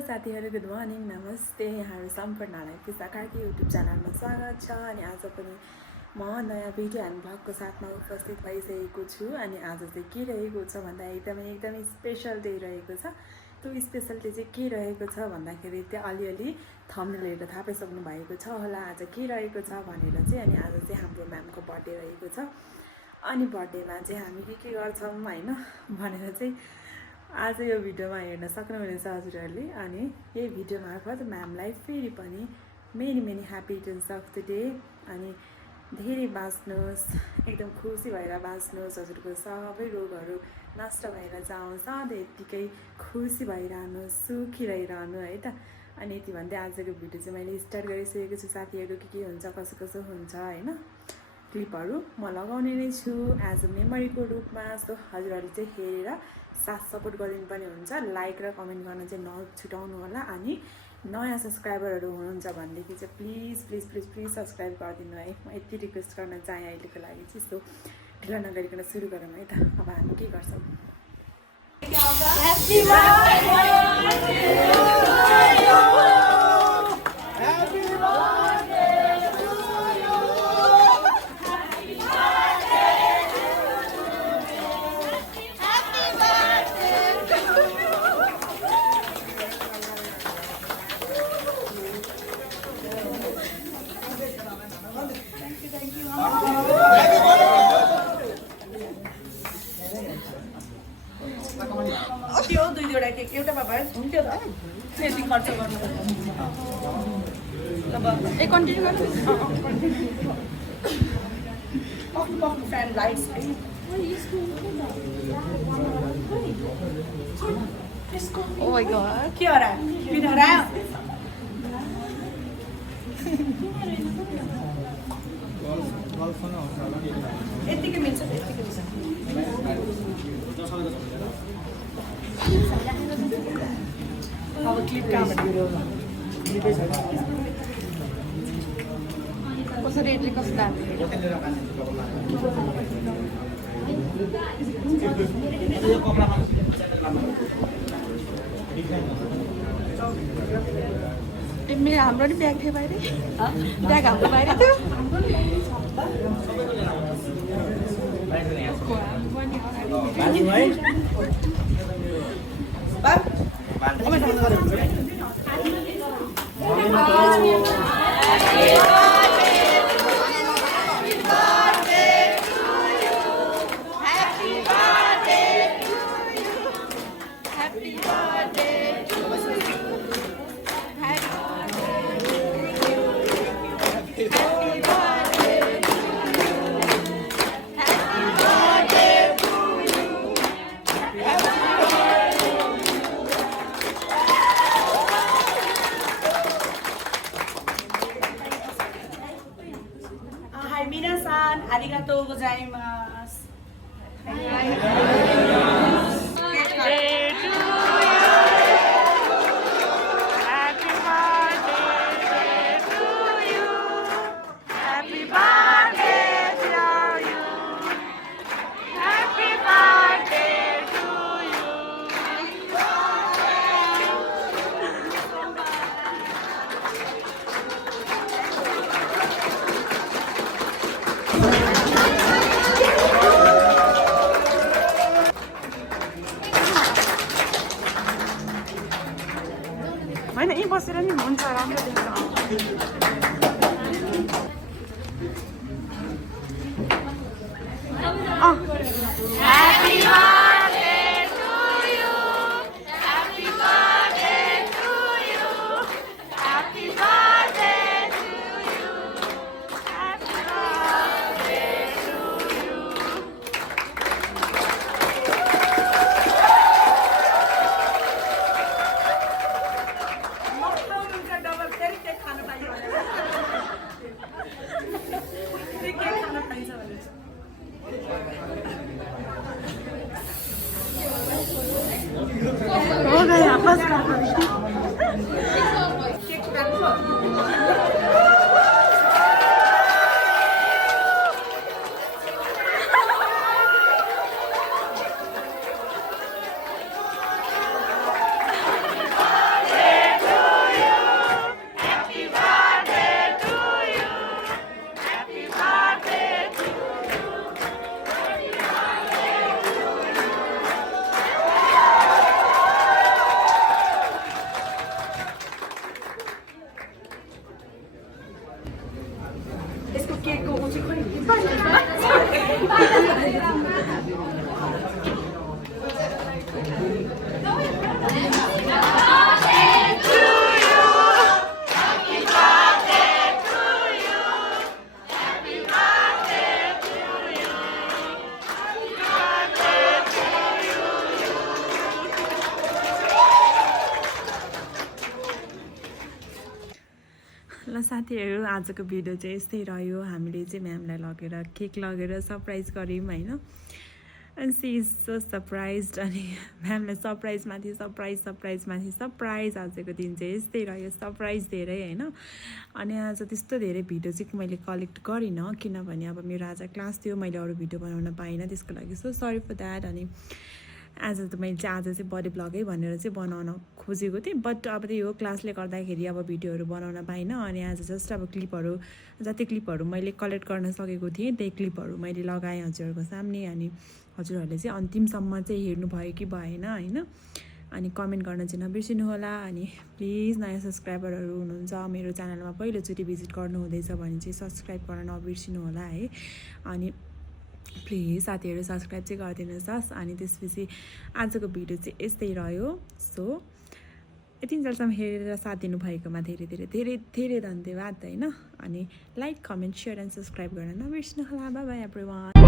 साथीहरु, good morning, नमस्ते। यहाँहरु सम्पूर्णलाई Krishna Karki YouTube च्यानलमा स्वागत छ। अनि आज पनि म नयाँ भिडियो एन्ड भ्लगको साथमा उपस्थित भइसकेको छु। अनि आज चाहिँ के रहेको छ भन्दा एकदमै स्पेशल डे रहेको छ। त्यो स्पेशल डे चाहिँ के रहेको छ भन्दाखेरि त्यो अलिअलि थम्बनेल हेरेर थाहा पाइसक्नु भएको छ होला आज के रहेको छ भनेर चाहिँ। अनि आज चाहिँ हाम्रो म्यामको बर्थडे रहेको छ। अनि बर्थडेमा चाहिँ हामी के गर्छौं हैन भनेर चाहिँ आज यो भिडियोमा हेर्न सक्नुहुनेछ हजुरहरूले। अनि यही भिडियो मार्फत म्यामलाई फेरि पनि many happy returns of the day. अनि धेरै बाँच्नुहोस्, एकदम खुसी भएर बाँच्नुहोस्, हजुरको सबै रोगहरू नष्ट भएर जाओस्, सधैँ यत्तिकै खुसी भइरहनुहोस्, सुखी रहिरहनु है त। अनि यति भन्दै आजको भिडियो चाहिँ मैले स्टार्ट गरिसकेको छु। साथीहरू के हुन्छ कसो हुन्छ हैन क्लिपहरू म लगाउने नै छु एज अ मेमोरीको रूपमा। सो हजुरहरूले चाहिँ हेरेर साथ सपोर्ट गरिदिनु पनि हुन्छ। लाइक र कमेन्ट गर्न चाहिँ नछुटाउनु होला। अनि नयाँ सब्सक्राइबरहरू हुनुहुन्छ भनेदेखि चाहिँ प्लिज सब्सक्राइब गरिदिनु है। म यति रिक्वेस्ट गर्न चाहेँ अहिलेको लागि चाहिँ। सो ढिला नगरिकन सुरु गरौँ है त। अब हामी के गर्छौँ। एउटा बाबा हुन्थ्यो त त्यति खर्च गर्नु अब ए कन्टिन्यू गर्नु fan lights oh my god के हो रहा है बिधरा यतिकै मिल्छ यतिकै मिल्छ अब क्लिप कहाँबाट कसरी रेट कस्तो दाम मेरो हाम्रो नि ब्याग थियो बाहिर ब्याग हाम्रो बाहिर थियो皆さんありがとうございます。होइन यहीँ बसेर नि हुन्छ राम्रो देख्छ ल साथीहरू आजको भिडियो चाहिँ यस्तै रह्यो हामीले चाहिँ म्यामलाई लगेर केक लगेर सरप्राइज गऱ्यौँ होइन and she is so surprise अनि म्यामलाई सरप्राइजमाथि सरप्राइज आजको दिन चाहिँ यस्तै रह्यो सरप्राइज धेरै होइन अनि आज त्यस्तो धेरै भिडियो चाहिँ मैले कलेक्ट गरिनँ किनभने अब मेरो आज क्लास थियो मैले अरू भिडियो बनाउन पाइनँ त्यसको लागि सो सरी फर द्याट अनि आज त मैले चाहिँ आज चाहिँ बर्थडे ब्लगै भनेर चाहिँ बनाउन खोजेको थिएँ बट अब त्यही हो क्लासले गर्दाखेरि अब भिडियोहरू बनाउन पाइनँ अनि आज जस्ट अब क्लिपहरू जति क्लिपहरू मैले कलेक्ट गर्न सकेको थिएँ त्यही क्लिपहरू मैले लगाएँ हजुरहरूको सामने अनि हजुरहरूले चाहिँ अन्तिमसम्म चाहिँ हेर्नुभयो कि भएन होइन अनि कमेन्ट गर्न चाहिँ नबिर्सिनु होला अनि प्लिज नयाँ सब्सक्राइबरहरू हुनुहुन्छ मेरो च्यानलमा पहिलोचोटि भिजिट गर्नुहुँदैछ भने चाहिँ सब्सक्राइब गर्न नबिर्सिनु होला है अनि प्लिज साथीहरू सब्सक्राइब चाहिँ गरिदिनुहोस् अनि त्यसपछि आजको भिडियो चाहिँ यस्तै रह्यो सो यति जेलसम्म हेरेर साथ दिनुभएकोमा धेरै धेरै धेरै धेरै धन्यवाद होइन अनि like comment share and subscribe गर्न नबिर्सिनु होला बाई बाई एभ्रिवान